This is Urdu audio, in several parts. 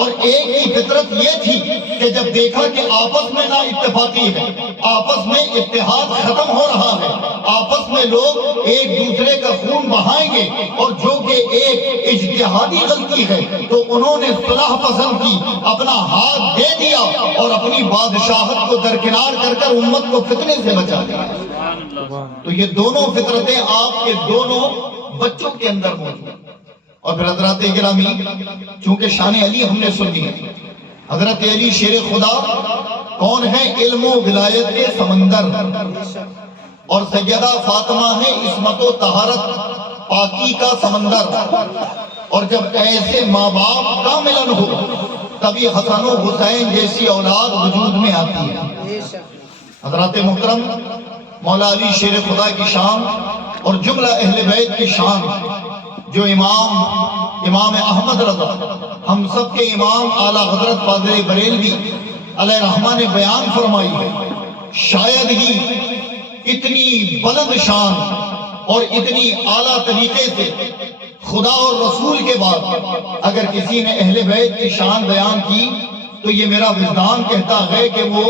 اور ایک کی فطرت یہ تھی کہ جب دیکھا کہ آپس میں نا اتفاقی ہے، آپس میں اتحاد ختم ہو رہا ہے، آپس میں لوگ ایک دوسرے کا خون بہائیں گے، اور جو کہ ایک اجتہادی غلطی ہے، تو انہوں نے صلح پسند کی، اپنا ہاتھ دے دیا اور اپنی بادشاہت کو درکنار کر کر امت کو فتنے سے بچا دیا۔ تو یہ دونوں فطرتیں آپ کے دونوں بچوں کے اندر موجود ہیں۔ اور پھر حضرات گرامی، چونکہ شان علی ہم نے سنی ہے، حضرت علی شیر خدا کون ہے؟ علم و ولایت کے سمندر، اور سیدہ فاطمہ ہے عصمت و طہارت پاکی کا سمندر۔ اور جب ایسے ماں باپ کا ملن ہو تبھی حسن و حسین جیسی اولاد وجود میں آتی ہے۔ حضرات محترم، مولا علی شیر خدا کی شان اور جملہ اہل بیت کی شان جو امام احمد رضا، ہم سب کے امام اعلیٰ حضرت فاضل بریلوی علیہ رحمہ نے بیان فرمائی ہے، شاید ہی اتنی بلند شان اور اتنی اعلیٰ طریقے سے خدا اور رسول کے بعد اگر کسی نے اہل بیت کی شان بیان کی تو یہ میرا وجدان کہتا ہے کہ وہ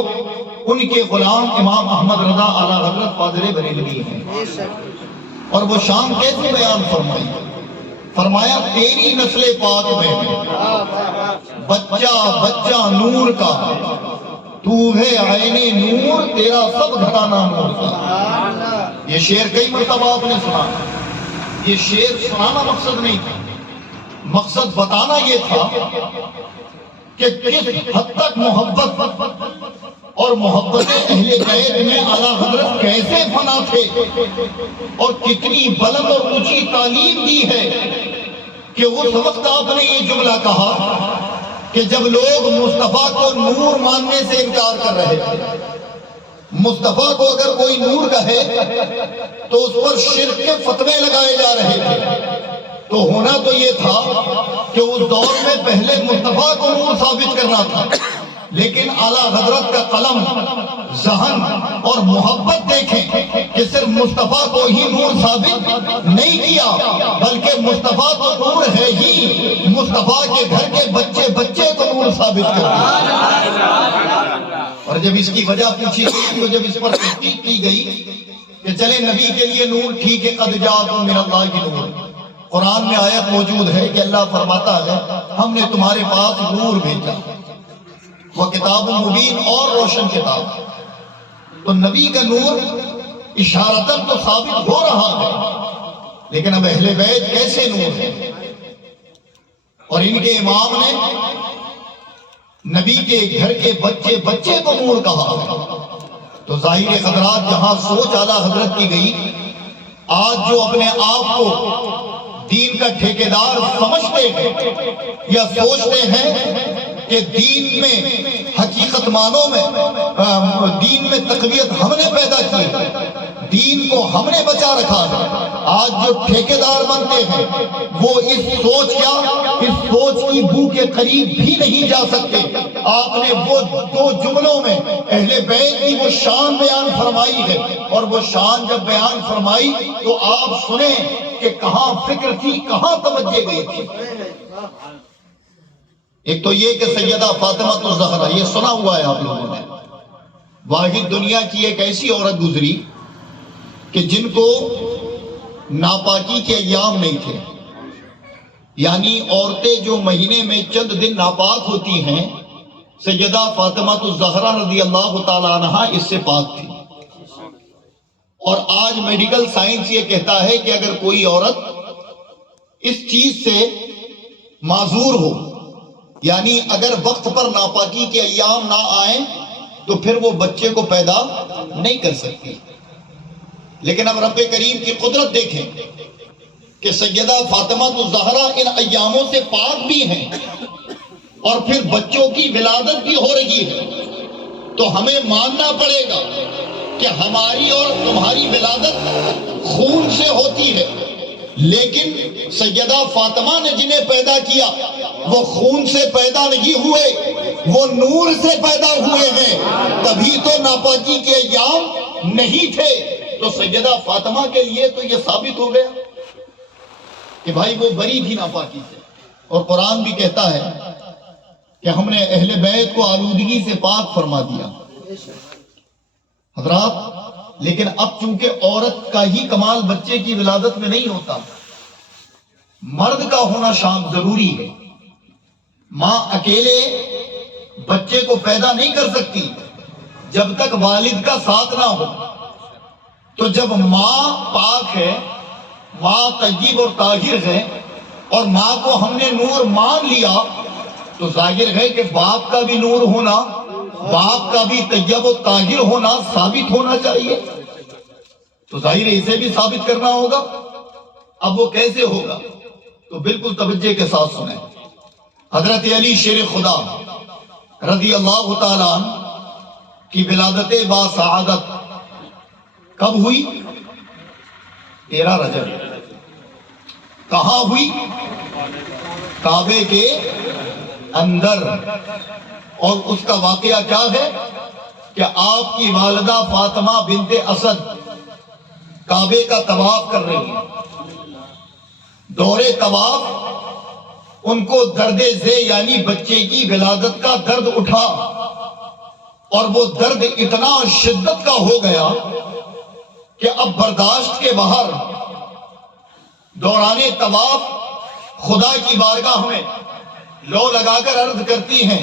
ان کے غلام امام احمد رضا اعلیٰ حضرت فاضل بریلوی ہیں۔ اور وہ شان کیسے بیان فرمائی؟ فرمایا تیری نسل پاک میں بچہ بچہ نور کا، تو ہے عین نور، تیرا سب گھرانہ نور کا۔ یہ شعر کئی مرتبہ آپ نے سنا، یہ شعر سنانا مقصد نہیں تھا، مقصد بتانا یہ تھا کہ کس حد تک محبت اور محبت اہل بیت میں اعلیٰ حضرت کیسے فنا تھے، اور کتنی بلند اور اونچی تعلیم دی ہے کہ اس وقت آپ نے یہ جملہ کہا کہ جب لوگ مصطفیٰ کو نور ماننے سے انکار کر رہے تھے، مصطفیٰ کو اگر کوئی نور کہے تو اس پر شرک کے فتوے لگائے جا رہے تھے، تو ہونا تو یہ تھا کہ اس دور میں پہلے مصطفیٰ کو نور ثابت کرنا تھا، لیکن اعلیٰ حضرت کا قلم، ذہن اور محبت دیکھیں کہ صرف مصطفیٰ کو ہی نور ثابت نہیں کیا، بلکہ مصطفیٰ تو نور ہے ہی، مصطفیٰ کے گھر کے بچے بچے کو نور ثابت کر دیا۔ اور جب اس کی وجہ پوچھی گئی تو جب اس پر تحقیق کی گئی کہ چلے نبی کے لیے نور ٹھیک ہے، قد جاءکم من اللہ کی نور، قرآن میں آیت موجود ہے کہ اللہ فرماتا ہے ہم نے تمہارے پاس نور بھیجا، وہ کتاب مبین اور روشن کتاب، تو نبی کا نور اشارتاً تو ثابت ہو رہا ہے، لیکن اب اہل بیت کیسے نور ہے؟ اور ان کے امام نے نبی کے گھر کے بچے بچے کو نور کہا ہے، تو ظاہر حضرات جہاں سوچ اعلیٰ حضرت کی گئی، آج جو اپنے آپ کو دین کا ٹھیکیدار سمجھتے ہیں یا سوچتے ہیں کہ دین میں حقیقت معنوں میں دین میں تقویت ہم نے پیدا کی، دین کو ہم نے بچا رکھا ہے، آج جو ٹھیکیدار بنتے ہیں وہ اس سوچ کی بو کے قریب بھی نہیں جا سکتے۔ آپ نے وہ دو جملوں میں اہل بیت کی وہ شان بیان فرمائی ہے، اور وہ شان جب بیان فرمائی تو آپ سنیں کہ کہاں فکر تھی، کہاں توجہ گئی تھی۔ ایک تو یہ کہ سیدہ فاطمہ الزہرا، یہ سنا ہوا ہے آپ لوگوں نے، واحد دنیا کی ایک ایسی عورت گزری کہ جن کو ناپاکی کے ایام نہیں تھے، یعنی عورتیں جو مہینے میں چند دن ناپاک ہوتی ہیں، سیدہ فاطمہ الزہرا رضی اللہ تعالیٰ عنہا اس سے پاک تھی۔ اور آج میڈیکل سائنس یہ کہتا ہے کہ اگر کوئی عورت اس چیز سے معذور ہو، یعنی اگر وقت پر ناپاکی کے ایام نہ آئیں تو پھر وہ بچے کو پیدا نہیں کر سکتی، لیکن اب رب کریم کی قدرت دیکھیں کہ سیدہ فاطمہ الزہرا ان ایاموں سے پاک بھی ہیں، اور پھر بچوں کی ولادت بھی ہو رہی ہے، تو ہمیں ماننا پڑے گا کہ ہماری اور تمہاری ولادت خون سے ہوتی ہے، لیکن سیدہ فاطمہ نے جنہیں پیدا کیا وہ خون سے پیدا نہیں ہوئے، وہ نور سے پیدا ہوئے ہیں، تبھی تو ناپاکی کے ایام نہیں تھے۔ تو سیدہ فاطمہ کے لیے تو یہ ثابت ہو گیا کہ بھائی وہ بری تھی ناپاکی سے، اور قرآن بھی کہتا ہے کہ ہم نے اہل بیت کو آلودگی سے پاک فرما دیا حضرات، لیکن اب چونکہ عورت کا ہی کمال بچے کی ولادت میں نہیں ہوتا، مرد کا ہونا شامل ضروری ہے۔ ماں اکیلے بچے کو پیدا نہیں کر سکتی جب تک والد کا ساتھ نہ ہو۔ تو جب ماں پاک ہے، ماں طیب اور طاہر ہے، اور ماں کو ہم نے نور مان لیا، تو ظاہر ہے کہ باپ کا بھی نور ہونا، باپ کا بھی طیب و طاہر ہونا ثابت ہونا چاہیے۔ تو ظاہر ہے اسے بھی ثابت کرنا ہوگا۔ اب وہ کیسے ہوگا؟ تو بالکل توجہ کے ساتھ سنیں۔ حضرت علی شیر خدا رضی اللہ تعالیٰ عنہ کی ولادت با سعادت کب ہوئی؟ 13 رجب۔ کہاں ہوئی؟ کعبے کے اندر۔ اور اس کا واقعہ کیا ہے کہ آپ کی والدہ فاطمہ بنت اسد کعبے کا طواف کر رہی ہیں۔ دور طواف ان کو درد ذے یعنی بچے کی ولادت کا درد اٹھا، اور وہ درد اتنا شدت کا ہو گیا کہ اب برداشت کے باہر دوران طواف خدا کی بارگاہ میں لو لگا کر عرض کرتی ہیں،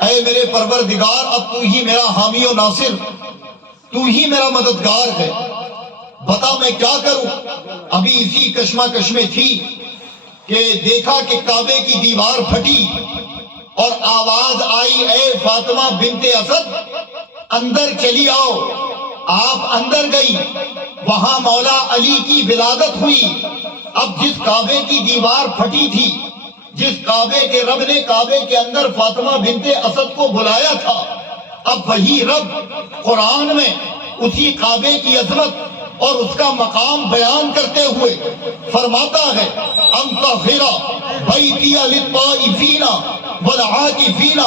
اے میرے پروردگار، اب تو ہی میرا حامی و ناصر، تو ہی میرا مددگار ہے، بتا میں کیا کروں۔ ابھی اسی کشمکش میں تھی کہ دیکھا کہ کعبے کی دیوار پھٹی اور آواز آئی، اے فاطمہ بنت اسد اندر چلی آؤ۔ آپ اندر گئی، وہاں مولا علی کی ولادت ہوئی۔ اب جس کعبے کی دیوار پھٹی تھی، جس کعبے کے رب نے کعبے کے اندر فاطمہ بنت اسد کو بلایا تھا، اب وہی رب قرآن میں اسی کعبے کی عظمت اور اس کا مقام بیان کرتے ہوئے فرماتا ہے، انطہر بیتی للطائفین والعاکفین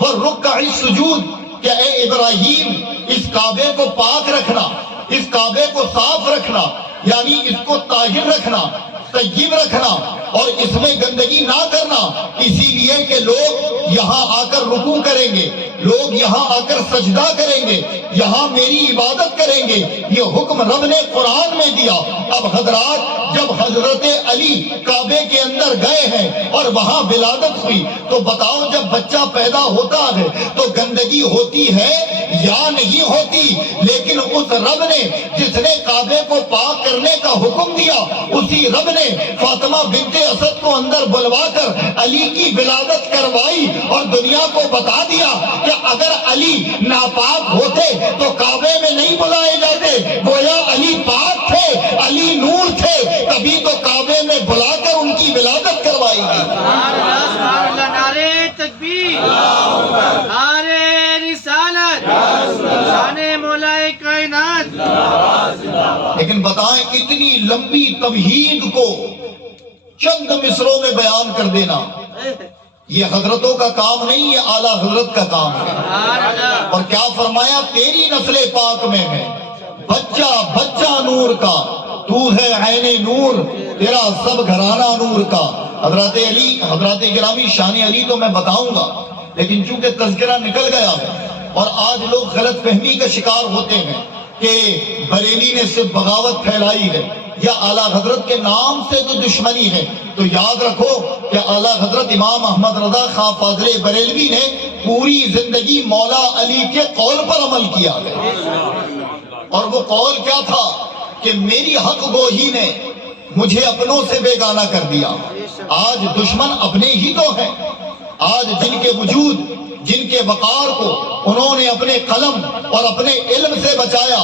والرکع السجود، کہ اے ابراہیم اس کعبے کو پاک رکھنا، اس کعبے کو صاف رکھنا، یعنی اس کو طاہر رکھنا، طیب رکھنا، اور اس میں گندگی نہ کرنا، اسی لیے کہ لوگ یہاں آ کر رکوع کریں گے، لوگ یہاں آ کر سجدہ کریں گے، یہاں میری عبادت کریں گے۔ یہ حکم رب نے قرآن میں دیا۔ اب حضرات، جب حضرت علی کعبے کے اندر گئے ہیں اور وہاں ولادت ہوئی، تو بتاؤ جب بچہ پیدا ہوتا ہے تو گندگی ہوتی ہے یا نہیں ہوتی؟ لیکن اس رب نے جس نے کعبے کو پاک کرنے کا حکم دیا، اسی رب نے فاطمہ بنت اسد کو اندر بلوا کر علی کی ولادت کروائی اور دنیا کو بتا دیا کہ اگر علی ناپاک ہوتے تو کعبے میں نہیں بلائے جاتے، گویا علی پاک تھے، علی نور تھے، تبھی تو کعبے میں بلا کر ان کی ولادت کروائی گئی۔ نعرے تکبیر، نعرے رسالت، شان مولا کائنات۔ لیکن بتائیں اتنی لمبی تمہید کو چند مصروں میں بیان کر دینا یہ حضرتوں کا کام نہیں، یہ اعلیٰ حضرت کا کام ہے۔ اور کیا فرمایا؟ تیری نسل پاک میں ہے بچہ بچہ نور کا، تو ہے عین نور، تیرا سب گھرانہ نور کا۔ حضرت علی، حضرت گرامی شان علی تو میں بتاؤں گا، لیکن چونکہ تذکرہ نکل گیا ہے اور آج لوگ غلط فہمی کا شکار ہوتے ہیں کہ بریلی نے صرف بغاوت پھیلائی ہے یا اعلیٰ حضرت کے نام سے تو دشمنی ہے، تو یاد رکھو کہ اعلیٰ حضرت امام احمد رضا خان فاضل بریلوی نے پوری زندگی مولا علی کے قول پر عمل کیا ہے، اور وہ قول کیا تھا کہ میری حق گوہی نے مجھے اپنوں سے بیگانہ کر دیا۔ آج دشمن اپنے ہی تو ہیں، آج جن کے وجود، جن کے وقار کو انہوں نے اپنے قلم اور اپنے علم سے بچایا،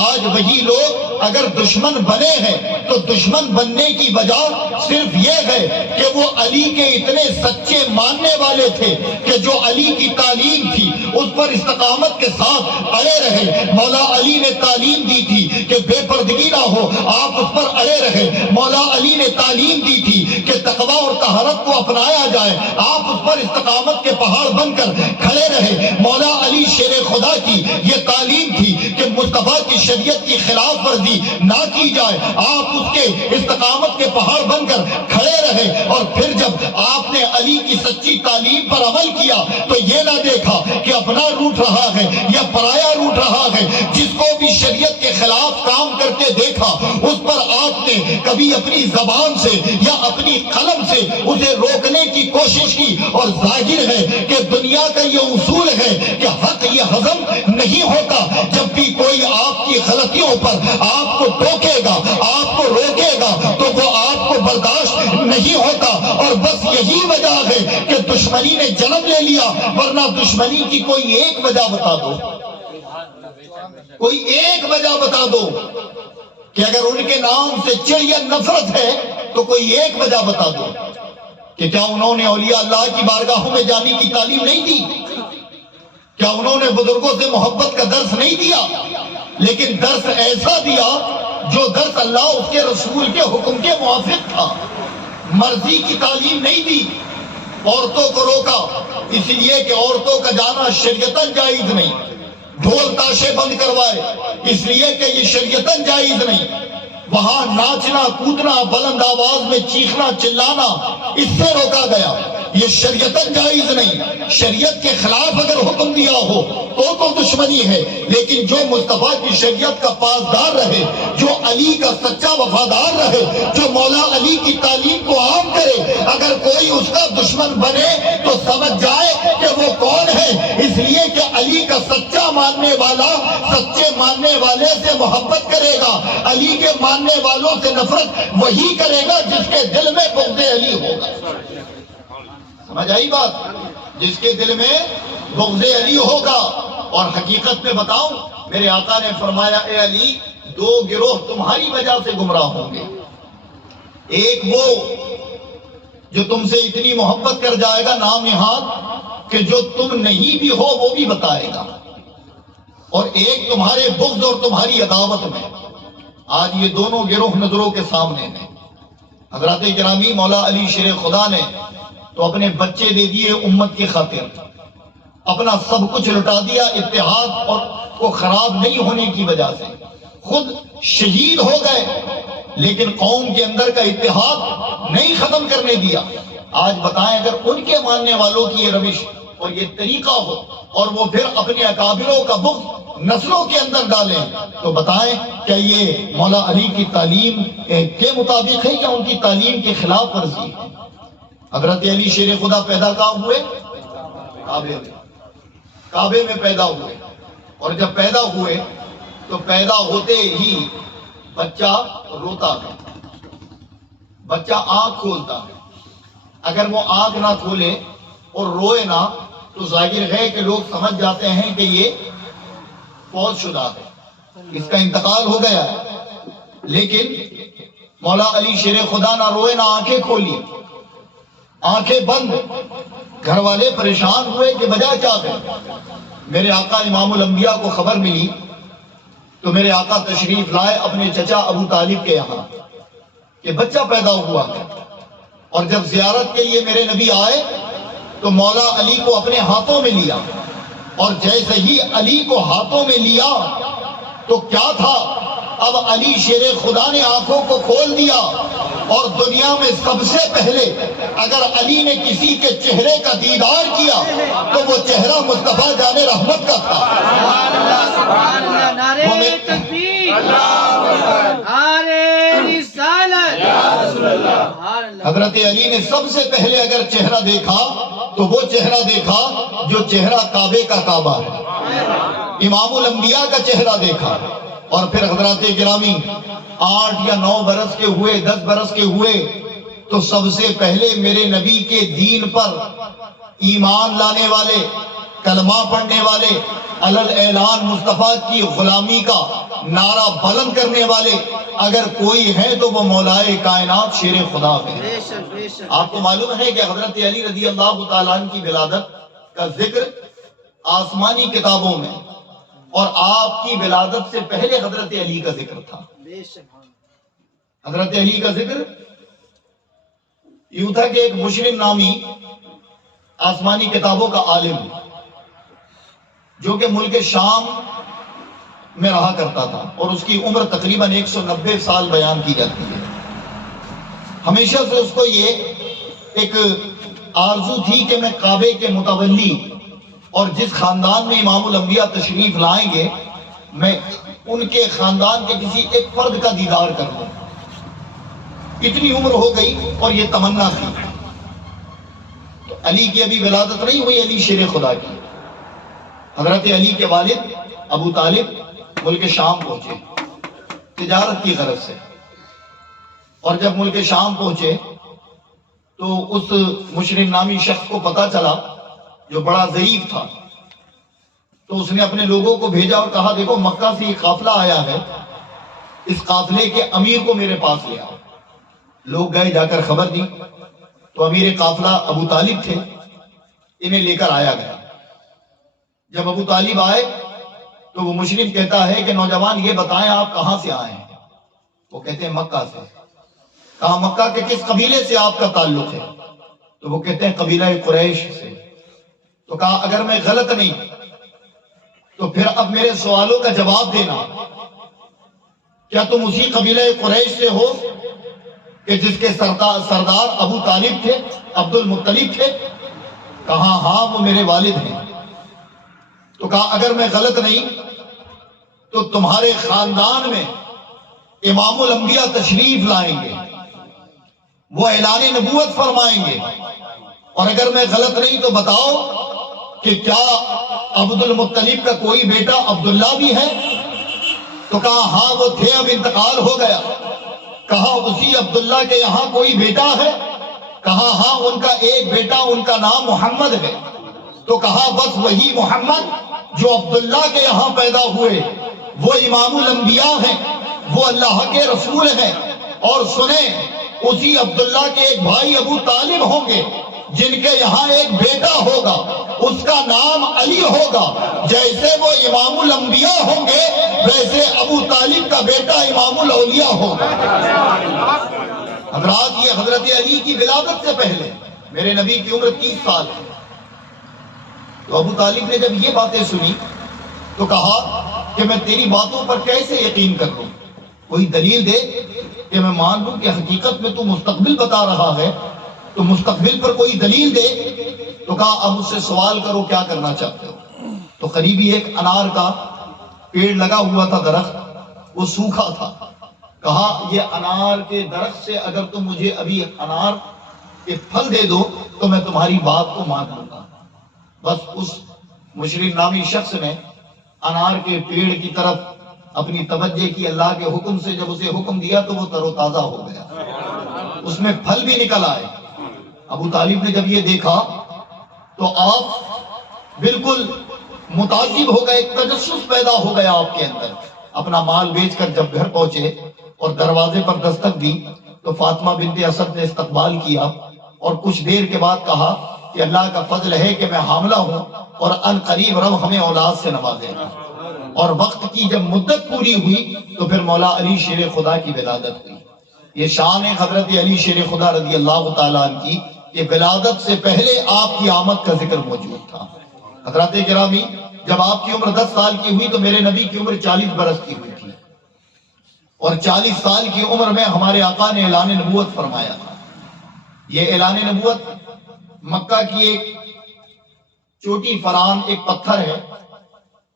آج وہی لوگ اگر دشمن بنے ہیں تو دشمن بننے کی وجہ صرف یہ ہے کہ وہ علی کے اتنے سچے ماننے والے تھے کہ جو علی کی تعلیم تھی اس پر استقامت کے ساتھ اڑے رہے۔ مولا علی نے تعلیم دی تھی کہ بے پردگی نہ ہو، آپ اس پر اڑے رہے۔ مولا علی نے تعلیم دی تھی کہ تقوی اور طہارت کو اپنایا جائے، آپ اس پر استقامت کے پہاڑ بن کر کھڑے رہے۔ مولا علی شیر خدا کی یہ تعلیم تھی کہ مصطفیٰ کی شریعت کی خلاف ورزی نہ کی جائے، آپ اس کے استقامت کے پہاڑ بن کر کھڑے رہے، اور پھر جب آپ نے علی کی سچی تعلیم پر عمل کیا تو یہ نہ دیکھا کہ اپنا روٹ رہا ہے یا پرایا روٹ رہا ہے۔ جس کو بھی شریعت کے خلاف کام کرتے دیکھا اس پر آپ نے کبھی اپنی زبان سے یا اپنی قلم سے اسے روکنے کی کوشش کی، اور ظاہر ہے کہ دنیا کا یہ اصول ہے کہ حق یہ ہضم نہیں ہوتا۔ جب بھی کوئی آپ کی غلطیوں پر آپ کو ٹوکے گا، آپ کو روکے گا، تو وہ آپ کو برداشت نہیں ہوتا، اور بس یہی وجہ ہے کہ دشمنی نے جنم لے لیا۔ ورنہ دشمنی کی کوئی ایک وجہ بتا دو، کوئی ایک وجہ بتا دو کہ اگر ان کے نام سے چڑ یا نفرت ہے تو کوئی ایک وجہ بتا دو کہ کیا انہوں نے اولیاء اللہ کی بارگاہوں میں جانے کی تعلیم نہیں دی؟ کیا انہوں نے بزرگوں سے محبت کا درس نہیں دیا؟ لیکن درس ایسا دیا جو درس اللہ اس کے رسول کے حکم کے موافق تھا۔ مرضی کی تعلیم نہیں دی۔ عورتوں کو روکا اس لیے کہ عورتوں کا جانا شریعتاً جائز نہیں۔ ڈھول تاشے بند کروائے اس لیے کہ یہ شریعتاً جائز نہیں۔ وہاں ناچنا کودنا بلند آواز میں چیخنا چلانا اس سے روکا گیا، یہ شریعتاً جائز نہیں۔ شریعت کے خلاف اگر حکم دیا ہو تو دشمنی ہے، لیکن جو مصطفیٰ کی شریعت کا پاسدار رہے، جو علی کا سچا وفادار رہے، جو مولا علی کی تعلیم کو عام کرے، اگر کوئی اس کا دشمن بنے تو سمجھ جائے کہ وہ کون ہے۔ اس لیے کہ علی کا سچا ماننے والا سچے ماننے والے سے محبت کرے گا، علی کے ماننے والوں سے نفرت وہی کرے گا جس کے دل میں بغض علی ہوگا۔ سمجھ آئی بات؟ جس کے دل میں بغض علی ہوگا۔ اور حقیقت میں بتاؤں، میرے آقا نے فرمایا اے علی، دو گروہ تمہاری وجہ سے گمراہ ہوں گے۔ ایک وہ جو تم سے اتنی محبت کر جائے گا نامنہاد کہ جو تم نہیں بھی ہو وہ بھی بتائے گا، اور ایک تمہارے بغض اور تمہاری عداوت میں۔ آج یہ دونوں گروہ نظروں کے سامنے ہیں۔ حضرات گرامی، مولا علی شیر خدا نے تو اپنے بچے دے دیے امت کی خاطر، اپنا سب کچھ لٹا دیا اتحاد اور کو خراب نہیں ہونے کی وجہ سے، خود شہید ہو گئے، لیکن قوم کے اندر کا اتحاد نہیں ختم کرنے دیا۔ آج بتائیں اگر ان کے ماننے والوں کی یہ روش اور یہ طریقہ ہو، اور وہ پھر اپنے اکابروں کا بغض نسلوں کے اندر ڈالیں، تو بتائیں کیا یہ مولا علی کی تعلیم کے مطابق ہے یا ان کی تعلیم کے خلاف ورزی ہے؟ حضرت علی شیر خدا پیدا کہاں ہوئے؟ کعبے میں۔ کعبے میں پیدا ہوئے، اور جب پیدا ہوئے تو پیدا ہوتے ہی بچہ روتا ہے، بچہ آنکھ کھولتا ہے۔ اگر وہ آنکھ نہ کھولے اور روئے نہ تو ظاہر ہے کہ لوگ سمجھ جاتے ہیں کہ یہ فوت شدہ ہے، اس کا انتقال ہو گیا ہے۔ لیکن مولا علی شیر خدا نہ روئے نہ آنکھیں کھولی، آنکھیں بند۔ گھر والے پریشان ہوئے کہ وجہ کیا ہے۔ میرے آقا امام الانبیاء کو خبر ملی تو میرے آقا تشریف لائے اپنے چچا ابو طالب کے یہاں کہ بچہ پیدا ہوا ہے، اور جب زیارت کے لیے میرے نبی آئے تو مولا علی کو اپنے ہاتھوں میں لیا، اور جیسے ہی علی کو ہاتھوں میں لیا تو کیا تھا، اب علی شیر خدا نے آنکھوں کو کھول دیا، اور دنیا میں سب سے پہلے اگر علی نے کسی کے چہرے کا دیدار کیا تو وہ چہرہ مصطفیٰ جان رحمت کا تھا۔ سبحان اللہ، سبحان اللہ، نعرہ تکبیر، نعرہ رسالت، سبحان اللہ۔ حضرت علی نے سب سے پہلے اگر چہرہ دیکھا تو وہ چہرہ دیکھا جو چہرہ کعبے کا کعبہ ہے، امام الانبیاء کا چہرہ دیکھا۔ اور پھر حضرات گرامی 8 یا 9 برس کے ہوئے، 10 برس کے ہوئے تو سب سے پہلے میرے نبی کے دین پر ایمان لانے والے، کلمہ پڑھنے والے، علل اعلان مصطفیٰ کی غلامی کا نعرہ بلند کرنے والے اگر کوئی ہے تو وہ مولائے کائنات شیر خدا ہے۔ بے شک، بے شک۔ آپ کو معلوم ہے کہ حضرت علی رضی اللہ تعالیٰ عنہ کی ولادت کا ذکر آسمانی کتابوں میں، اور آپ کی ولادت سے پہلے حضرت علی کا ذکر تھا۔ بے شک۔ حضرت علی کا ذکر یوں تھا کہ ایک مسلم نامی آسمانی کتابوں کا عالم جو کہ ملک شام میں رہا کرتا تھا اور اس کی عمر تقریباً 190 سال بیان کی جاتی ہے۔ ہمیشہ سے اس کو یہ ایک آرزو تھی کہ میں کعبے کے متولی اور جس خاندان میں امام الانبیاء تشریف لائیں گے میں ان کے خاندان کے کسی ایک فرد کا دیدار کر لوں۔ اتنی عمر ہو گئی اور یہ تمنا تھی۔ تو علی کی ابھی ولادت نہیں ہوئی، علی شیر خدا کی۔ حضرت علی کے والد ابو طالب ملک شام پہنچے تجارت کی غرض سے، اور جب ملک شام پہنچے تو اس مشرم نامی شخص کو پتا چلا جو بڑا ضعیف تھا، تو اس نے اپنے لوگوں کو بھیجا اور کہا دیکھو مکہ سے ایک قافلہ آیا ہے، اس قافلے کے امیر کو میرے پاس لے آؤ۔ لوگ گئے، جا کر خبر دی تو امیر قافلہ ابو طالب تھے، انہیں لے کر آیا گیا۔ جب ابو طالب آئے تو وہ مشرک کہتا ہے کہ نوجوان یہ بتائیں آپ کہاں سے آئے ہیں؟ وہ کہتے ہیں مکہ سے۔ کہا مکہ کے کس قبیلے سے آپ کا تعلق ہے؟ تو وہ کہتے ہیں قبیلہ قریش سے۔ تو کہا اگر میں غلط نہیں تو پھر اب میرے سوالوں کا جواب دینا، کیا تم اسی قبیلہ قریش سے ہو کہ جس کے سردار ابو طالب تھے، عبد المطلب تھے؟ کہا ہاں وہ میرے والد ہیں۔ تو کہا اگر میں غلط نہیں تو تمہارے خاندان میں امام الانبیاء تشریف لائیں گے، وہ اعلان نبوت فرمائیں گے، اور اگر میں غلط نہیں تو بتاؤ کہ کیا عبد المطلب کا کوئی بیٹا عبداللہ بھی ہے؟ تو کہا ہاں وہ تھے، اب انتقال ہو گیا۔ کہا اسی عبداللہ کے یہاں کوئی بیٹا ہے؟ کہا ہاں ان کا ایک بیٹا، ان کا نام محمد ہے۔ تو کہا بس وہی محمد جو عبداللہ کے یہاں پیدا ہوئے وہ امام الانبیاء ہیں، وہ اللہ کے رسول ہیں، اور سنیں اسی عبداللہ کے ایک بھائی ابو طالب ہوں گے جن کے یہاں ایک بیٹا ہوگا، اس کا نام علی ہوگا۔ جیسے وہ امام الانبیاء ہوں گے ویسے ابو طالب کا بیٹا امام الاولیاء ہوگا۔ حضرات یہ حضرت علی کی ولادت سے پہلے میرے نبی کی عمر 30 سال ہے۔ تو ابو طالب نے جب یہ باتیں سنی تو کہا کہ میں تیری باتوں پر کیسے یقین کر لوں؟ کوئی دلیل دے کہ میں مان لوں کہ حقیقت میں تو مستقبل بتا رہا ہے، تو مستقبل پر کوئی دلیل دے۔ تو کہا اب مجھ سے سوال کرو کیا کرنا چاہتے ہو؟ تو قریبی ایک انار کا پیڑ لگا ہوا تھا، درخت، وہ سوکھا تھا۔ کہا یہ انار کے درخت سے اگر تم مجھے ابھی انار کے پھل دے دو تو میں تمہاری بات کو مان لوں گا۔ بس اس مشرک نامی شخص نے انار کے پیڑ کی طرف اپنی توجہ کی، اللہ کے حکم سے جب اسے حکم دیا تو وہ تر و تازہ ہو گیا، اس میں پھل بھی نکل آئے۔ ابو طالب نے جب یہ دیکھا تو آپ بالکل متعجب ہو گئے، ایک تجسس پیدا ہو گیا آپ کے اندر۔ اپنا مال بیچ کر جب گھر پہنچے اور دروازے پر دستک دی تو فاطمہ بنت اسد نے استقبال کیا اور کچھ دیر کے بعد کہا کہ اللہ کا فضل ہے کہ میں حاملہ ہوں اور ان قریب رب ہمیں اولاد سے نوازے گا۔ اور وقت کی جب مدت پوری ہوئی تو پھر مولا علی شیر خدا کی ولادت ہوئی۔ یہ شان ہے حضرت علی شیر خدا رضی اللہ تعالیٰ عنہ کی کہ ولادت سے پہلے آپ کی آمد کا ذکر موجود تھا۔ حضرات گرامی جب آپ کی عمر 10 سال کی ہوئی تو میرے نبی کی عمر 40 برس کی ہوئی تھی، اور 40 سال کی عمر میں ہمارے آقا نے اعلان نبوت فرمایا تھا۔ یہ اعلان نبوت مکہ کی ایک چوٹی فران ایک پتھر ہے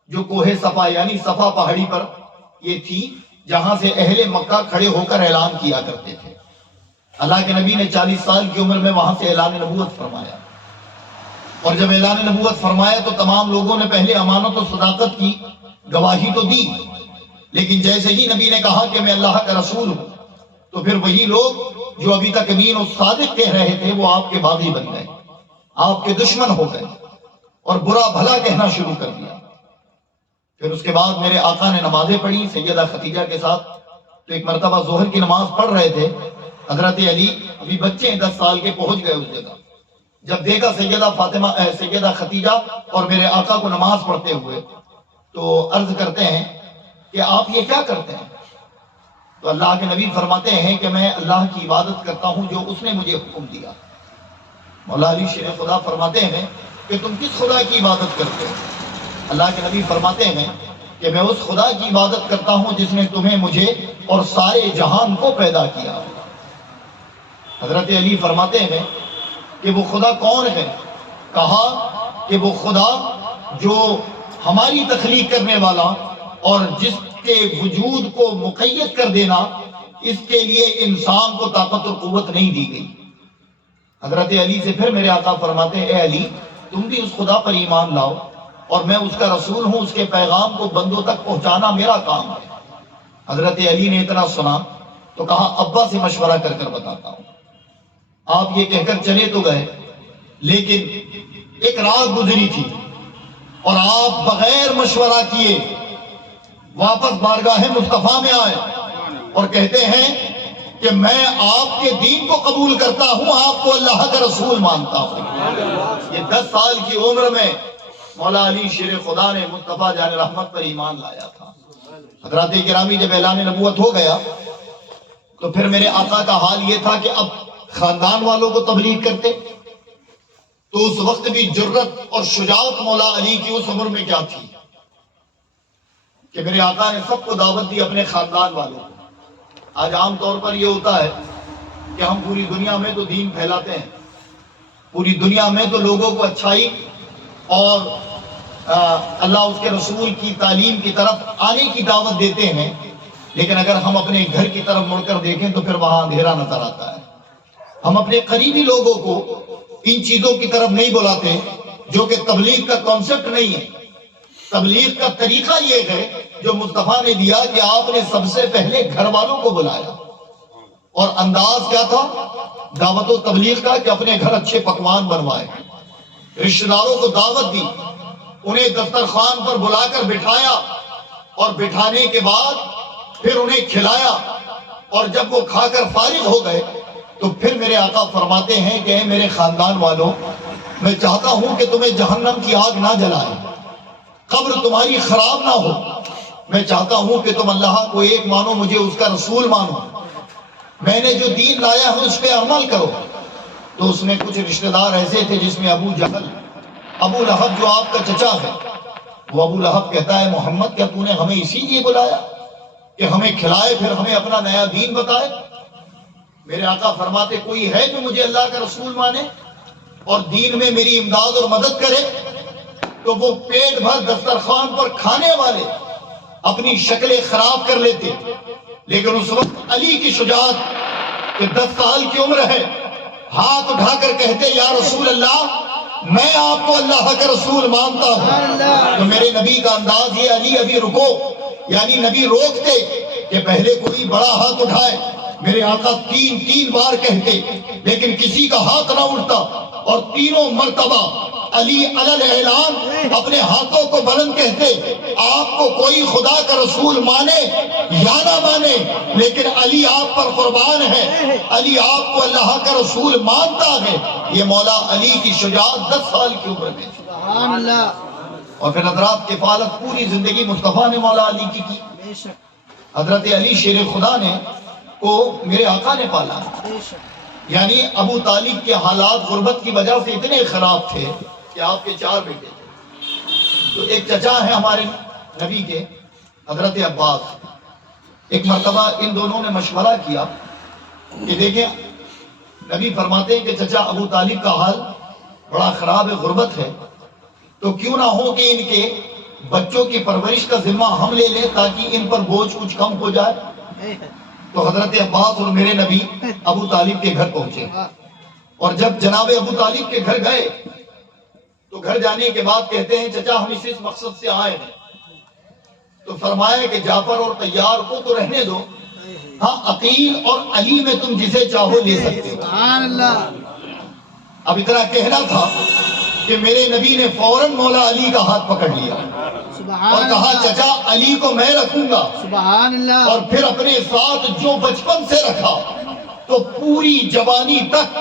جو کوہ صفا یعنی صفا پہاڑی پر یہ تھی، جہاں سے اہل مکہ کھڑے ہو کر اعلان کیا کرتے تھے۔ اللہ کے نبی نے 40 سال کی عمر میں وہاں سے اعلان نبوت فرمایا، اور جب اعلان نبوت فرمایا تو تمام لوگوں نے پہلے امانت و صداقت کی گواہی تو دی، لیکن جیسے ہی نبی نے کہا کہ میں اللہ کا رسول ہوں تو پھر وہی لوگ جو ابھی تک امین و صادق کہہ رہے تھے وہ آپ کے باغی بن گئے، آپ کے دشمن ہو گئے اور برا بھلا کہنا شروع کر دیا۔ پھر اس کے بعد میرے آقا نے نمازیں پڑھی سیدہ خدیجہ کے ساتھ، تو ایک مرتبہ ظہر کی نماز پڑھ رہے تھے، حضرت علی ابھی بچے ہیں 10 سال کے، پہنچ گئے اس جگہ۔ جب دیکھا سیدہ خدیجہ اور میرے آقا کو نماز پڑھتے ہوئے تو عرض کرتے ہیں کہ آپ یہ کیا کرتے ہیں؟ تو اللہ کے نبی فرماتے ہیں کہ میں اللہ کی عبادت کرتا ہوں جو اس نے مجھے حکم دیا۔ مولا علی شیر خدا فرماتے ہیں کہ تم کس خدا کی عبادت کرتے ہو؟ اللہ کے نبی فرماتے ہیں کہ میں اس خدا کی عبادت کرتا ہوں جس نے تمہیں مجھے اور سارے جہان کو پیدا کیا۔ حضرت علی فرماتے ہیں کہ وہ خدا کون ہے؟ کہا کہ وہ خدا جو ہماری تخلیق کرنے والا اور جس کے وجود کو مقید کر دینا، اس کے لیے انسان کو طاقت و قوت نہیں دی گئی۔ حضرت علی سے پھر میرے آقا فرماتے ہیں اے علی تم بھی اس خدا پر ایمان لاؤ، اور میں اس کا رسول ہوں، اس کے پیغام کو بندوں تک پہنچانا میرا کام ہے۔ حضرت علی نے اتنا سنا تو کہا ابا سے مشورہ کر کر بتاتا ہوں۔ آپ یہ کہہ کر چلے تو گئے، لیکن ایک رات گزری تھی اور آپ بغیر مشورہ کیے واپس بارگاہ مصطفیٰ میں آئے اور کہتے ہیں کہ میں آپ کے دین کو قبول کرتا ہوں، آپ کو اللہ کا رسول مانتا ہوں۔ یہ 10 سال کی عمر میں مولا علی شیر خدا نے مصطفیٰ جان رحمت پر ایمان لایا تھا۔ حضرات گرامی جب اعلان نبوت ہو گیا تو پھر میرے آقا کا حال یہ تھا کہ اب خاندان والوں کو تبلیغ کرتے، تو اس وقت بھی جرت اور شجاعت مولا علی کی اس عمر میں کیا تھی کہ میرے آقا نے سب کو دعوت دی اپنے خاندان والوں کو۔ آج عام طور پر یہ ہوتا ہے کہ ہم پوری دنیا میں تو دین پھیلاتے ہیں، پوری دنیا میں تو لوگوں کو اچھائی اور اللہ اس کے رسول کی تعلیم کی طرف آنے کی دعوت دیتے ہیں، لیکن اگر ہم اپنے گھر کی طرف مڑ کر دیکھیں تو پھر وہاں اندھیرا نظر آتا ہے۔ ہم اپنے قریبی لوگوں کو ان چیزوں کی طرف نہیں بلاتے جو کہ تبلیغ کا کانسیپٹ نہیں ہے۔ تبلیغ کا طریقہ یہ ہے جو مصطفیٰ نے دیا کہ آپ نے سب سے پہلے گھر والوں کو بلایا، اور انداز کیا تھا دعوت و تبلیغ کا کہ اپنے گھر اچھے پکوان بنوائے، رشتہ داروں کو دعوت دی، انہیں دسترخوان پر بلا کر بٹھایا، اور بٹھانے کے بعد پھر انہیں کھلایا، اور جب وہ کھا کر فارغ ہو گئے تو پھر میرے آقا فرماتے ہیں کہ اے میرے خاندان والوں، میں چاہتا ہوں کہ تمہیں جہنم کی آگ نہ جلائے، قبر تمہاری خراب نہ ہو، میں چاہتا ہوں کہ تم اللہ کو ایک مانو، مجھے اس کا رسول مانو، میں نے جو دین لایا ہے اس پہ عمل کرو۔ تو اس میں کچھ رشتہ دار ایسے تھے جس میں ابو جہل، ابو لہب جو آپ کا چچا ہے، وہ ابو لہب کہتا ہے محمد کیا تو نے ہمیں اسی لیے بلایا کہ ہمیں کھلائے پھر ہمیں اپنا نیا دین بتائے؟ میرے آقا فرماتے کوئی ہے جو مجھے اللہ کا رسول مانے اور دین میں میری امداد اور مدد کرے؟ تو وہ پیٹ بھر دسترخوان پر کھانے والے اپنی شکلیں خراب کر لیتے، لیکن اس وقت علی کی شجاعت کہ 10 سال کی عمر ہے، ہاتھ اٹھا کر کہتے یا رسول اللہ میں آپ کو اللہ کا رسول مانتا ہوں۔ تو میرے نبی کا انداز یہ علی ابھی رکو، یعنی نبی روکتے کہ پہلے کوئی بڑا ہاتھ اٹھائے، میرے آقا 3 بار کہتے لیکن کسی کا ہاتھ نہ اٹھتا، اور تینوں مرتبہ علی علی اعلان اپنے ہاتھوں کو بلند کہتے آپ کو کوئی خدا کا رسول مانے یا نہ مانے لیکن علی آپ پر قربان ہے، علی آپ کو اللہ کا رسول مانتا ہے۔ یہ مولا علی کی شجاعت 10 سال کی عمر میں، سبحان اللہ۔ اور پھر حضرات کفالت پوری زندگی مصطفیٰ نے مولا علی کی بے شک حضرت علی شیر خدا نے کو میرے آقا نے پالا، بے شک۔ یعنی ابو طالب کے حالات غربت کی وجہ سے اتنے خراب تھے کہ آپ کے 4 بیٹے تھے، تو ایک چچا ہے ہمارے نبی کے حضرت عباس، ایک مرتبہ ان دونوں نے مشورہ کیا کہ دیکھیں نبی فرماتے ہیں کہ چچا ابو طالب کا حال بڑا خراب ہے، غربت ہے، تو کیوں نہ ہو کہ ان کے بچوں کی پرورش کا ذمہ ہم لے لیں تاکہ ان پر بوجھ کچھ کم ہو جائے۔ تو حضرت عباس اور میرے نبی ابو طالب کے گھر پہنچے، اور جب جناب ابو طالب کے گھر گئے تو گھر جانے کے بعد کہتے ہیں چچا ہم اس مقصد سے آئے ہیں، تو فرمایا کہ جعفر اور طیار کو تو رہنے دو، ہاں عقیل اور علی میں تم جسے چاہو لے سکتے ہو۔ سبحان اللہ۔ اب اتنا کہنا تھا کہ میرے نبی نے فوراً مولا علی کا ہاتھ پکڑ لیا اور کہا چچا علی کو میں رکھوں گا، سبحان اللہ۔ اور پھر اپنے ساتھ جو بچپن سے رکھا تو پوری جوانی تک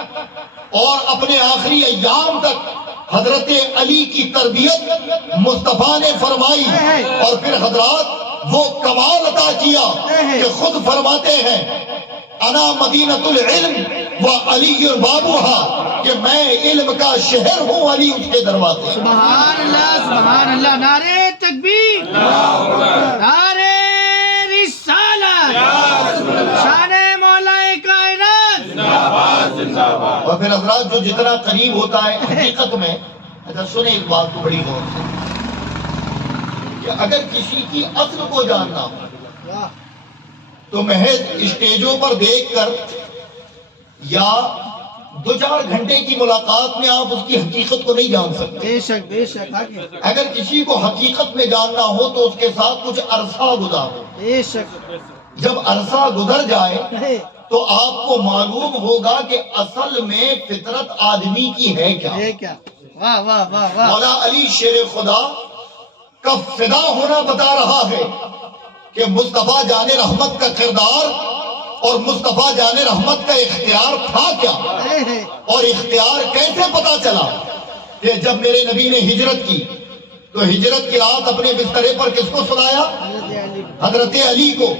اور اپنے آخری ایام تک حضرت علی کی تربیت مصطفیٰ نے فرمائی، اور پھر حضرات وہ کمال عطا کیا کہ خود فرماتے ہیں انا مدینۃ العلم و علی بابوہا، کہ میں علم کا شہر ہوں، علی اس کے دروازے۔ سبحان اللہ، نعرہ تکبیر، نعرہ رسالت، شان مولا کائنات۔ اور پھر حضرات جو جتنا قریب ہوتا ہے حقیقت میں، اچھا سنیں اس بات کو بڑی غور سے، کہ اگر کسی کی اصل کو جاننا ہو تو محض اسٹیجوں پر دیکھ کر یا 2-4 گھنٹے کی ملاقات میں آپ اس کی حقیقت کو نہیں جان سکتے۔ بے شک آگے، اگر کسی کو حقیقت میں جاننا ہو تو اس کے ساتھ کچھ عرصہ گزارو۔ بے شک، جب عرصہ گزر جائے تو آپ کو معلوم ہوگا کہ اصل میں فطرت آدمی کی ہے کیا۔ ہے کیا؟ واہ واہ واہ واہ، مولا علی شیر خدا کا فدا ہونا بتا رہا ہے کہ مصطفیٰ جان رحمت کا کردار اور مصطفیٰ جان رحمت کا اختیار تھا کیا، اور اختیار کیسے پتا چلا کہ جب میرے نبی نے ہجرت کی تو ہجرت کی رات اپنے بسترے پر کس کو سلایا؟ حضرت علی کو،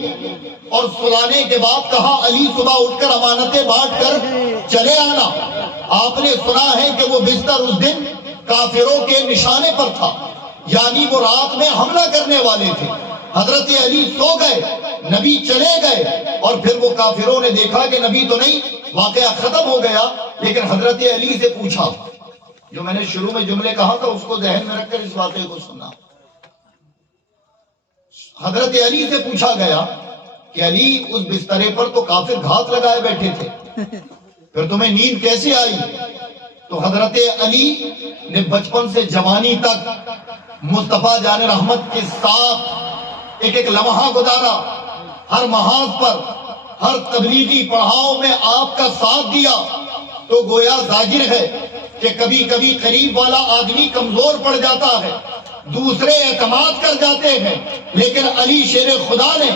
اور سلانے کے بعد کہا علی صبح اٹھ کر امانتیں بانٹ کر چلے آنا۔ آپ نے سنا ہے کہ وہ بستر اس دن کافروں کے نشانے پر تھا، یعنی وہ رات میں حملہ کرنے والے تھے۔ حضرت علی سو گئے، نبی چلے گئے، اور پھر وہ کافروں نے دیکھا کہ نبی تو نہیں، واقعہ ختم ہو گیا، لیکن حضرت علی سے پوچھا، جو میں نے شروع میں جملے کہا تھا اس کو ذہن میں رکھ کر اس واقعے کو سننا۔ حضرت علی سے پوچھا گیا کہ علی اس بسترے پر تو کافر گھات لگائے بیٹھے تھے، پھر تمہیں نیند کیسے آئی؟ تو حضرت علی نے بچپن سے جوانی تک مصطفیٰ جان رحمت کے ساتھ ایک ایک لمحہ گزارا، ہر محاذ پر، ہر تبلیغی پڑھاؤ میں آپ کا ساتھ دیا، تو گویا ظاہر ہے کہ کبھی کبھی قریب والا آدمی کمزور پڑ جاتا ہے، دوسرے اعتماد کر جاتے ہیں، لیکن علی شیر خدا نے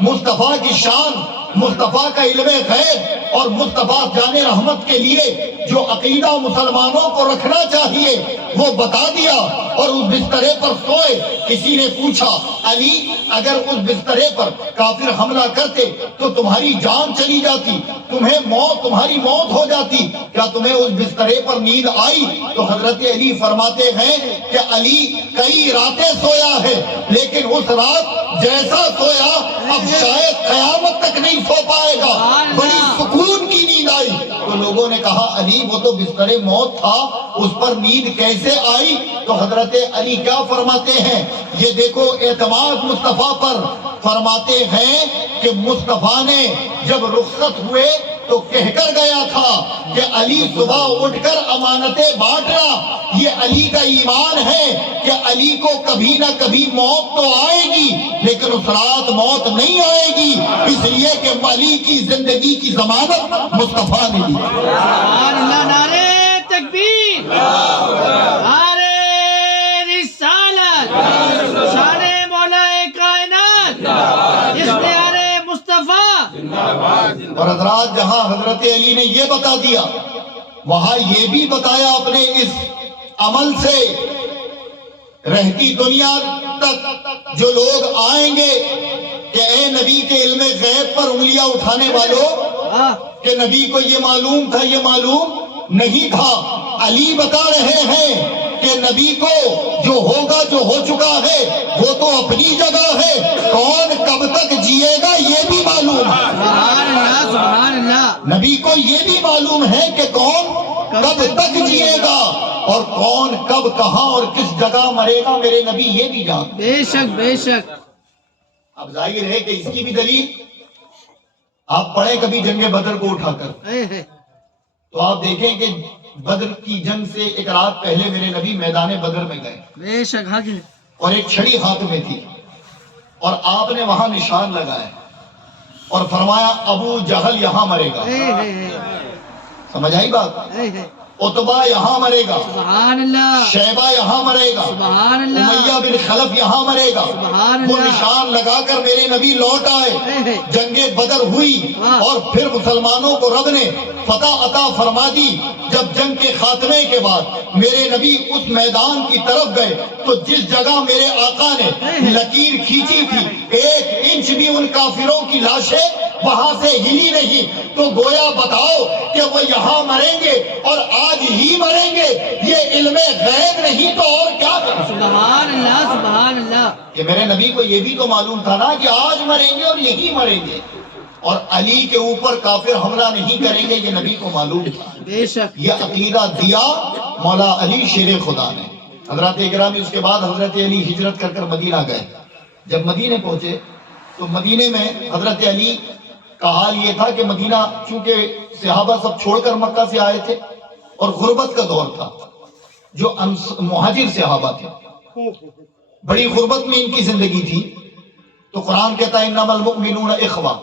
مصطفیٰ کی شان، مصطفیٰ کا علم غیب اور مصطفیٰ جان رحمت کے لیے جو عقیدہ مسلمانوں کو رکھنا چاہیے وہ بتا دیا، اور اس بسترے پر سوئے۔ کسی نے پوچھا علی اگر اس بسترے پر کافر حملہ کرتے تو تمہاری جان چلی جاتی، تمہاری موت ہو جاتی، کیا تمہیں اس بسترے پر نیند آئی؟ تو حضرت علی فرماتے ہیں کہ علی کئی راتیں سویا ہے، لیکن اس رات جیسا سویا اب شاید قیامت تک نہیں سو پائے گا، بڑی سکون کی نیند آئی۔ تو لوگوں نے کہا علی وہ تو بستر موت تھا، اس پر نیند کیسے آئی؟ تو حضرت علی کیا فرماتے ہیں، یہ دیکھو اعتماد مصطفیٰ پر، فرماتے ہیں کہ مصطفیٰ نے جب رخصت ہوئے تو کہہ کر گیا تھا کہ علی صبح اٹھ کر امانتیں بانٹنا۔ یہ علی کا ایمان ہے کہ علی کو کبھی نہ کبھی موت تو آئے گی، لیکن اس رات موت نہیں آئے گی، اس لیے کہ علی کی زندگی کی ضمانت مصطفیٰ نے دی۔ سبحان اللہ، نعرہ تکبیر، نعرہ رسالت، شان مولا کائنات، اختیار مصطفیٰ۔ اور حضرات جہاں حضرت علی نے یہ بتا دیا، وہاں یہ بھی بتایا اپنے اس عمل سے رہتی دنیا تک جو لوگ آئیں گے کہ اے نبی کے علم غیب پر انگلیاں اٹھانے والوں، کہ نبی کو یہ معلوم تھا، یہ معلوم نہیں تھا۔ علی بتا رہے ہیں کہ نبی کو جو ہوگا، جو ہو چکا ہے وہ تو اپنی جگہ ہے، کون کب تک جیے گا یہ بھی معلوم ہے۔ سبحان اللہ، سبحان اللہ، نبی کو یہ بھی معلوم ہے کہ کون کب تک جیے گا اور کون کب کہاں اور کس جگہ مرے گا، میرے نبی یہ بھی جانتے۔ بے شک بے شک، اب ظاہر ہے کہ اس کی بھی دلیل آپ پڑھیں کبھی جنگ بدر کو اٹھا کر، تو آپ دیکھیں کہ بدر کی جنگ سے ایک رات پہلے میرے نبی میدان بدر میں گئے، بے شک حاضر، اور ایک چھڑی ہاتھ میں تھی، اور آپ نے وہاں نشان لگایا اور فرمایا ابو جہل یہاں مرے گا۔ سمجھ آئی بات؟ عتبہ یہاں مرے گا، سبحان اللہ، شیبہ یہاں مرے گا، سبحان اللہ، امیہ بن خلف یہاں مرے گا۔ سبحان وہ اللہ، نشان لگا کر میرے نبی لوٹ آئے، جنگ بدر ہوئی، اور پھر مسلمانوں کو رب نے فتح عطا فرما دی۔ جب جنگ کے خاتمے کے بعد میرے نبی اس میدان کی طرف گئے تو جس جگہ میرے آقا نے لکیر کھینچی تھی 1 انچ بھی ان کافروں کی لاشیں وہاں سے ہلی نہیں، تو گویا بتاؤ کہ وہ یہاں مریں گے اور آج ہی مریں گے، یہ علم غیب نہیں تو اور کیا ہے؟ سبحان اللہ سبحان اللہ. کہ میرے نبی کو یہ بھی تو معلوم تھا نا کہ آج مریں گے اور یہی مریں گے، اور علی کے اوپر کافر حملہ نہیں کریں گے، یہ نبی کو معلوم تھا. بے شک. یہ عقیدہ دیا مولا علی شیر خدا نے. حضرات اکرامی اس کے بعد حضرت علی ہجرت کر کر مدینہ گئے. جب مدینے پہنچے تو مدینے میں حضرت علی کا حال یہ تھا کہ مدینہ چونکہ صحابہ سب چھوڑ کر مکہ سے آئے تھے اور غربت کا دور تھا، جو مہاجر صحابہ تھے بڑی غربت میں ان کی زندگی تھی. تو قرآن کہتا ہے انما المؤمنون اخوہ،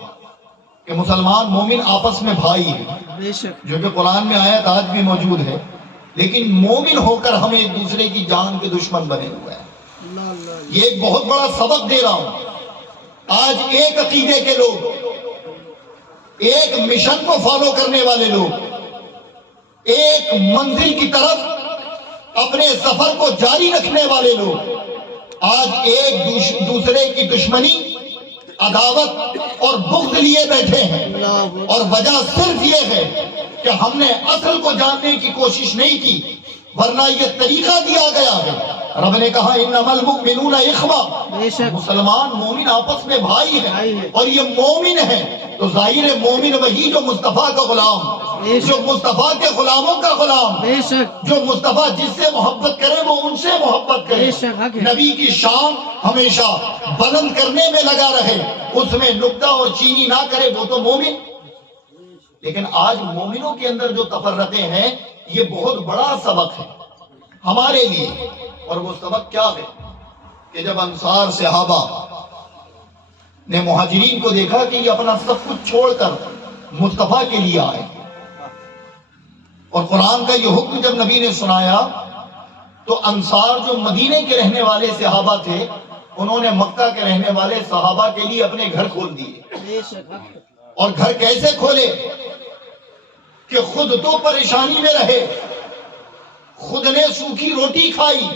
کہ مسلمان مومن آپس میں بھائی ہیں، بے شک. جو کہ قرآن میں آیت آج بھی موجود ہے. لیکن مومن ہو کر ہم ایک دوسرے کی جان کے دشمن بنے ہوئے ہیں. اللہ اللہ. یہ ایک بہت بڑا سبق دے رہا ہوں. آج ایک عقیدے کے لوگ، ایک مشن کو فالو کرنے والے لوگ، ایک منزل کی طرف اپنے سفر کو جاری رکھنے والے لوگ آج ایک دوسرے کی دشمنی، عداوت اور بغض لیے بیٹھے ہیں. اللہ. اور وجہ صرف یہ ہے کہ ہم نے اصل کو جاننے کی کوشش نہیں کی، ورنہ یہ طریقہ دیا گیا ہے. رب نے کہا انما المؤمنون اخوہ، بے شک. مسلمان مومن آپس میں بھائی بھائی ہیں، ہیں. اور یہ مومن ہیں تو ظاہر ہے مومن وہی جو مصطفیٰ کا غلام، بے شک. جو مصطفیٰ کے غلاموں کا غلام، بے شک. جو مصطفیٰ جس سے محبت کرے وہ ان سے محبت کرے. بے شک حق ہے. نبی کی شان ہمیشہ بلند کرنے میں لگا رہے، اس میں نکتہ اور چینی نہ کرے، وہ تو مومن. لیکن آج مومنوں کے اندر جو تفرقے ہیں یہ بہت بڑا سبق ہے ہمارے لیے. اور وہ سبق کیا ہے کہ جب انصار صحابہ نے مہاجرین کو دیکھا کہ یہ اپنا سب کچھ چھوڑ کر مصطفیٰ کے لیے آئے، اور قرآن کا یہ حکم جب نبی نے سنایا تو انصار جو مدینے کے رہنے والے صحابہ تھے انہوں نے مکہ کے رہنے والے صحابہ کے لیے اپنے گھر کھول دیے. بے شک حق ہے. اور گھر کیسے کھولے کہ خود تو پریشانی میں رہے، خود نے سوکھی روٹی کھائی،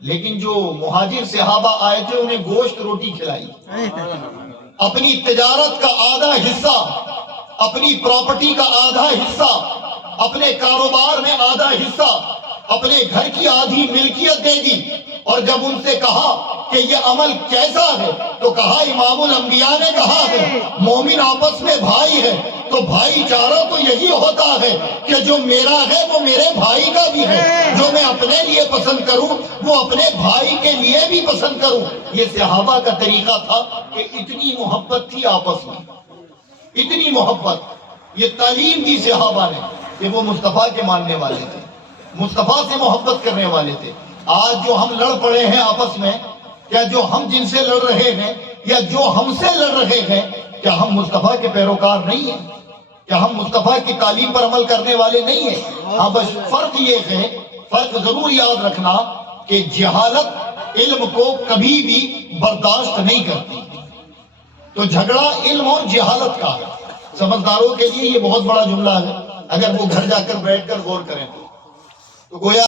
لیکن جو مہاجر صحابہ آئے تھے انہیں گوشت روٹی کھلائی. اپنی تجارت کا آدھا حصہ، اپنی پراپرٹی کا آدھا حصہ، اپنے کاروبار میں آدھا حصہ، اپنے گھر کی آدھی ملکیت دے دی. اور جب ان سے کہا کہ یہ عمل کیسا ہے تو کہا امام الانبیاء نے کہا ہے مومن آپس میں بھائی ہے، تو بھائی چارہ تو یہی ہوتا ہے کہ جو میرا ہے وہ میرے بھائی کا بھی ہے، جو میں اپنے لیے پسند کروں وہ اپنے بھائی کے لیے بھی پسند کروں. یہ صحابہ کا طریقہ تھا کہ اتنی محبت تھی آپس میں، اتنی محبت. یہ تعلیم دی صحابہ نے کہ وہ مصطفیٰ کے ماننے والے تھے، مصطفیٰ سے محبت کرنے والے تھے. آج جو ہم لڑ پڑے ہیں آپس میں، کیا جو ہم جن سے لڑ رہے ہیں یا جو ہم سے لڑ رہے ہیں، کیا ہم مصطفیٰ کے پیروکار نہیں ہیں؟ کیا ہم مصطفیٰ کی تعلیم پر عمل کرنے والے نہیں ہیں؟ ہاں بس فرق یہ ہے، فرق ضرور یاد رکھنا کہ جہالت علم کو کبھی بھی برداشت نہیں کرتی. تو جھگڑا علم اور جہالت کا ہے. سمجھداروں کے لیے یہ بہت بڑا جملہ ہے، اگر وہ گھر جا کر بیٹھ کر غور کریں تو گویا